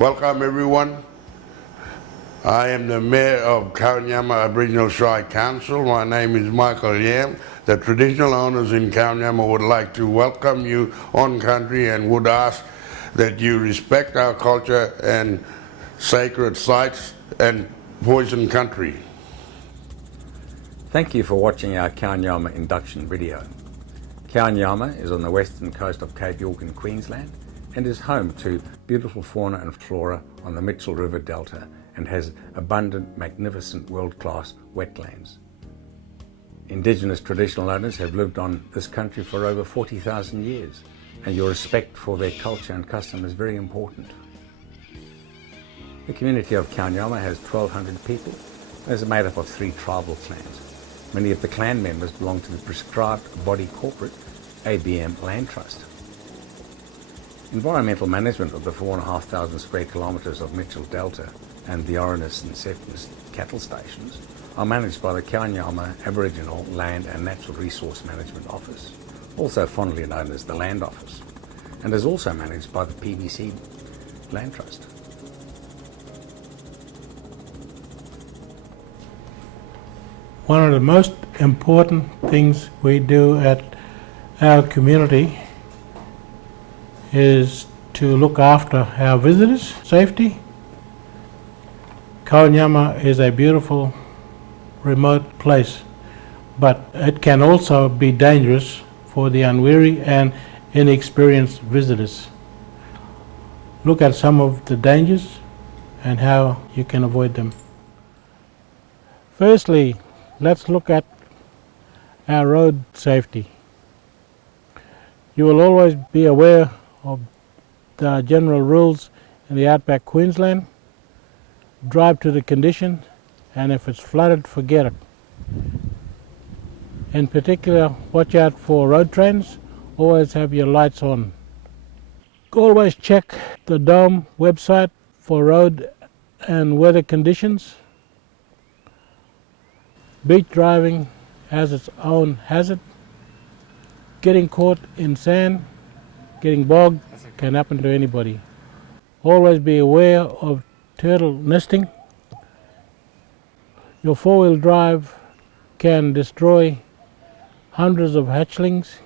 Welcome everyone. I am the Mayor of Kowanyama Aboriginal Shire Council. My name is Michael Yam. The traditional owners in Kowanyama would like to welcome you on country and would ask that you respect our culture and sacred sites and poison country. Thank you for watching our Kowanyama induction video. Kowanyama is on the western coast of Cape York in Queensland and is home to beautiful fauna and flora on the Mitchell River Delta and has abundant, magnificent, world-class wetlands. Indigenous traditional owners have lived on this country for over 40,000 years, and your respect for their culture and custom is very important. The community of Kowanyama has 1,200 people and is made up of 3 tribal clans. Many of the clan members belong to the prescribed body corporate ABM Land Trust. Environmental management of the 4,500 square kilometres of Mitchell Delta and the Orrinus and Sefton's cattle stations are managed by the Kowanyama Aboriginal Land and Natural Resource Management Office, also fondly known as the Land Office, and is also managed by the PBC Land Trust. One of the most important things we do at our community is to look after our visitors' safety. Kowanyama is a beautiful remote place, but it can also be dangerous for the unwary and inexperienced visitors. Look at some of the dangers and how you can avoid them. Firstly, let's look at our road safety. You will always be aware of the general rules in the outback Queensland. Drive to the condition, and if it's flooded, forget it. In particular, watch out for road trains. Always have your lights on. Always check the Dome website for road and weather conditions. Beach driving has its own hazard. Getting caught in sand, getting bogged can happen to anybody. Always be aware of turtle nesting. Your 4-wheel drive can destroy hundreds of hatchlings.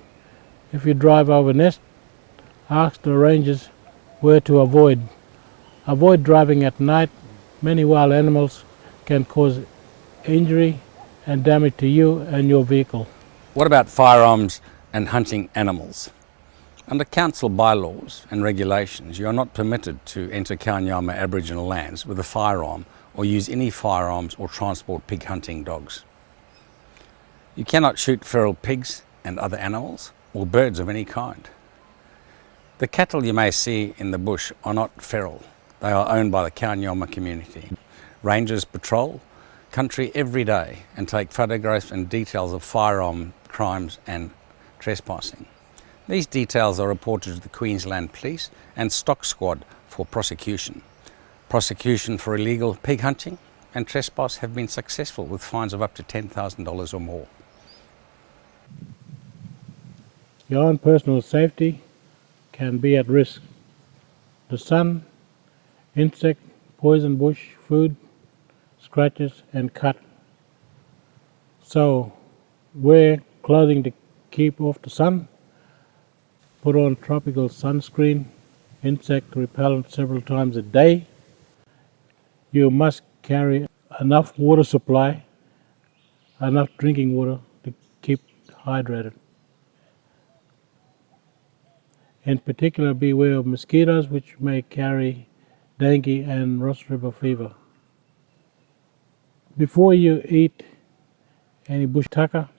If you drive over nest, ask the rangers where to avoid. Avoid driving at night. Many wild animals can cause injury and damage to you and your vehicle. What about firearms and hunting animals? Under council bylaws and regulations, you are not permitted to enter Kowanyama Aboriginal lands with a firearm or use any firearms or transport pig hunting dogs. You cannot shoot feral pigs and other animals or birds of any kind. The cattle you may see in the bush are not feral. They are owned by the Kowanyama community. Rangers patrol country every day and take photographs and details of firearm crimes and trespassing. These details are reported to the Queensland Police and Stock Squad for prosecution. Prosecution for illegal pig hunting and trespass have been successful with fines of up to $10,000 or more. Your own personal safety can be at risk. The sun, insect, poison bush, food, scratches and cut. So wear clothing to keep off the sun. Put on tropical sunscreen, insect repellent several times a day. You must carry enough water supply, enough drinking water to keep hydrated. In particular, beware of mosquitoes which may carry dengue and Ross River fever. Before you eat any bush tucker,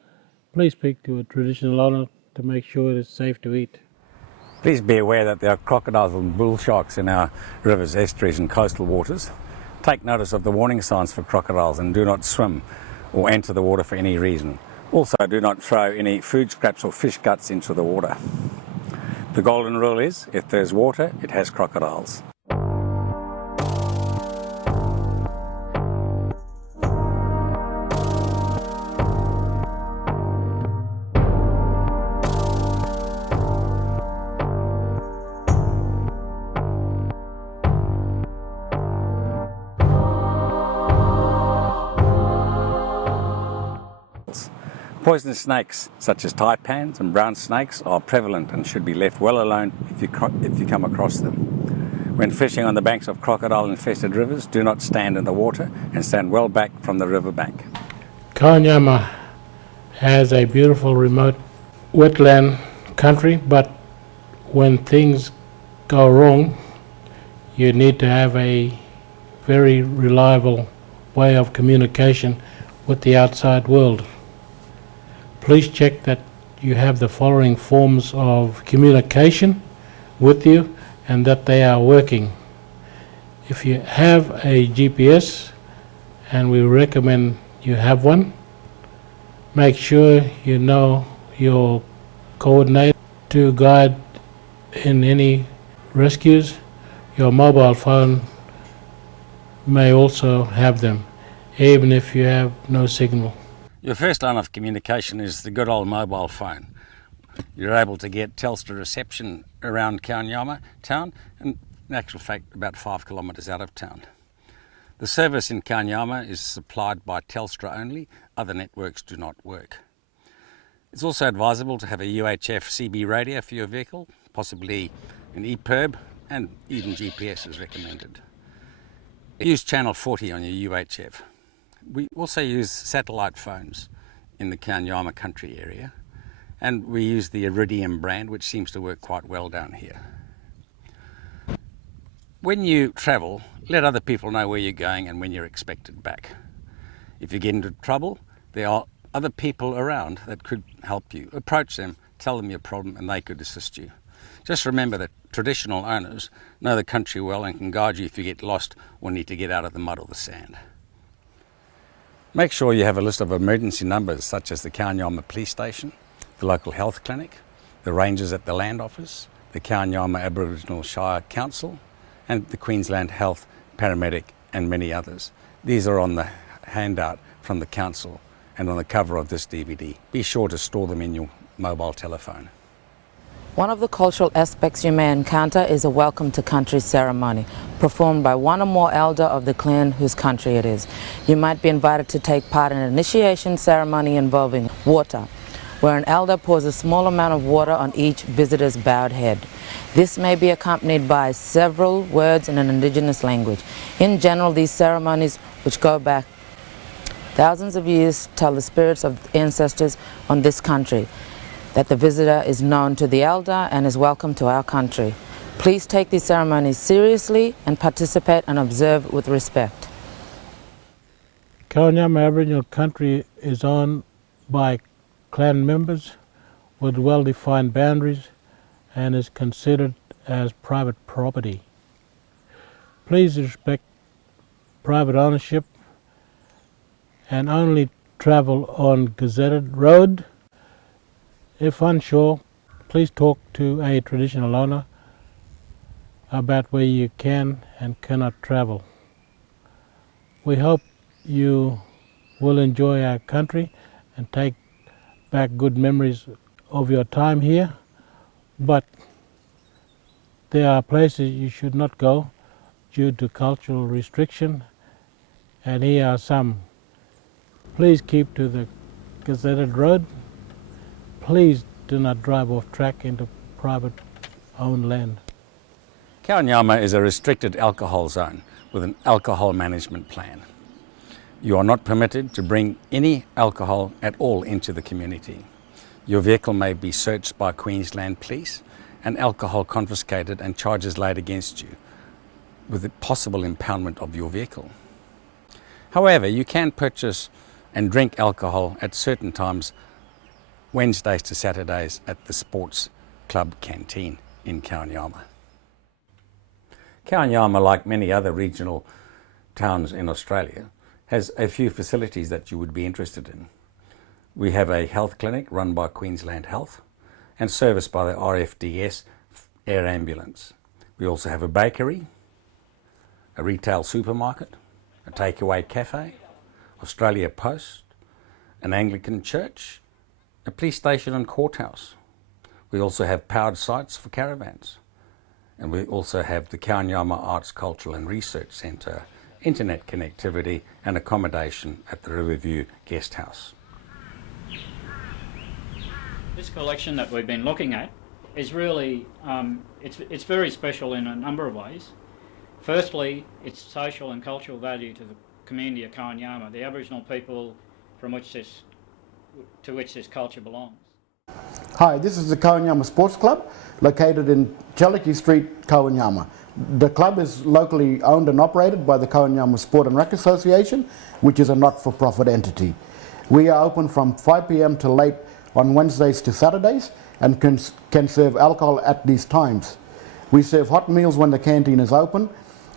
please speak to a traditional owner to make sure it is safe to eat. Please be aware that there are crocodiles and bull sharks in our rivers, estuaries and coastal waters. Take notice of the warning signs for crocodiles and do not swim or enter the water for any reason. Also, do not throw any food scraps or fish guts into the water. The golden rule is, if there's water, it has crocodiles. Poisonous snakes such as taipans and brown snakes are prevalent and should be left well alone if you come across them. When fishing on the banks of crocodile-infested rivers, do not stand in the water and stand well back from the riverbank. Kowanyama has a beautiful remote wetland country, but when things go wrong, you need to have a very reliable way of communication with the outside world. Please check that you have the following forms of communication with you and that they are working. If you have a GPS, and we recommend you have one, make sure you know your coordinates to guide in any rescues. Your mobile phone may also have them, even if you have no signal. Your first line of communication is the good old mobile phone. You're able to get Telstra reception around Kowanyama town, and in actual fact about 5 kilometres out of town. The service in Kowanyama is supplied by Telstra only. Other networks do not work. It's also advisable to have a UHF CB radio for your vehicle, possibly an EPIRB, and even GPS is recommended. Use channel 40 on your UHF. We also use satellite phones in the Kowanyama country area, and we use the Iridium brand, which seems to work quite well down here. When you travel, let other people know where you're going and when you're expected back. If you get into trouble, there are other people around that could help you. Approach them, tell them your problem, and they could assist you. Just remember that traditional owners know the country well and can guide you if you get lost or need to get out of the mud or the sand. Make sure you have a list of emergency numbers such as the Kowanyama Police Station, the local health clinic, the rangers at the Land Office, the Kowanyama Aboriginal Shire Council, and the Queensland Health, Paramedic, and many others. These are on the handout from the council and on the cover of this DVD. Be sure to store them in your mobile telephone. One of the cultural aspects you may encounter is a welcome to country ceremony, performed by one or more elder of the clan whose country it is. You might be invited to take part in an initiation ceremony involving water, where an elder pours a small amount of water on each visitor's bowed head. This may be accompanied by several words in an indigenous language. In general, these ceremonies, which go back thousands of years, tell the spirits of ancestors on this country that the visitor is known to the elder and is welcome to our country. Please take these ceremonies seriously and participate and observe with respect. Kowanyama Aboriginal country is owned by clan members with well-defined boundaries and is considered as private property. Please respect private ownership and only travel on gazetted road. If unsure, please talk to a traditional owner about where you can and cannot travel. We hope you will enjoy our country and take back good memories of your time here, but there are places you should not go due to cultural restriction, and here are some. Please keep to the gazetted road. Please do not drive off track into private owned land. Kowanyama is a restricted alcohol zone with an alcohol management plan. You are not permitted to bring any alcohol at all into the community. Your vehicle may be searched by Queensland Police and alcohol confiscated and charges laid against you with the possible impoundment of your vehicle. However, you can purchase and drink alcohol at certain times, Wednesdays to Saturdays, at the Sports Club Canteen in Kowanyama. Kowanyama, like many other regional towns in Australia, has a few facilities that you would be interested in. We have a health clinic run by Queensland Health and serviced by the RFDS Air Ambulance. We also have a bakery, a retail supermarket, a takeaway cafe, Australia Post, an Anglican church, a police station and courthouse. We also have powered sites for caravans. And we also have the Kowanyama Arts, Cultural and Research Centre, internet connectivity and accommodation at the Riverview Guest House. This collection that we've been looking at is really, it's very special in a number of ways. Firstly, its social and cultural value to the community of Kowanyama, the Aboriginal people to which this culture belongs. Hi, this is the Kowanyama Sports Club, located in Chaliki Street, Kowanyama. The club is locally owned and operated by the Kowanyama Sport and Rec Association, which is a not-for-profit entity. We are open from 5 p.m. till late on Wednesdays to Saturdays and can serve alcohol at these times. We serve hot meals when the canteen is open.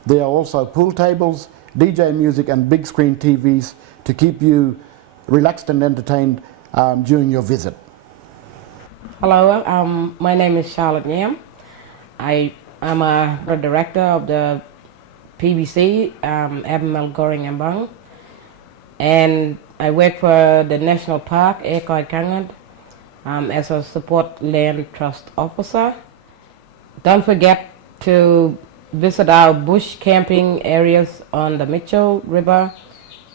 There are also pool tables, DJ music and big screen TVs to keep you relaxed and entertained during your visit. Hello, my name is Charlotte Yam. I'm the director of the PBC, Aboriginal Goring and Bang, and I work for the National Park, Ekoi Kangan, as a support land trust officer. Don't forget to visit our bush camping areas on the Mitchell River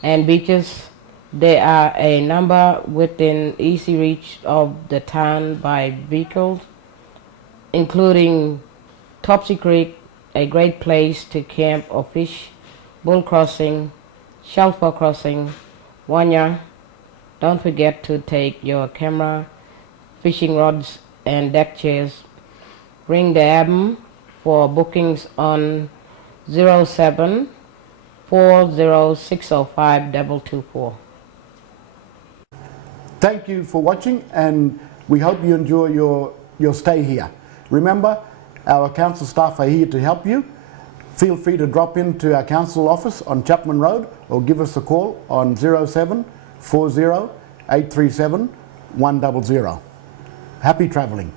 and beaches. There are a number within easy reach of the town by vehicles, including Topsy Creek, a great place to camp or fish, Bull Crossing, Shelfer Crossing, Wanya. Don't forget to take your camera, fishing rods and deck chairs. Ring the album for bookings on 07 40605 224. Thank you for watching, and we hope you enjoy your stay here. Remember, our council staff are here to help you. Feel free to drop into our council office on Chapman Road or give us a call on 07 40 837 100. Happy travelling.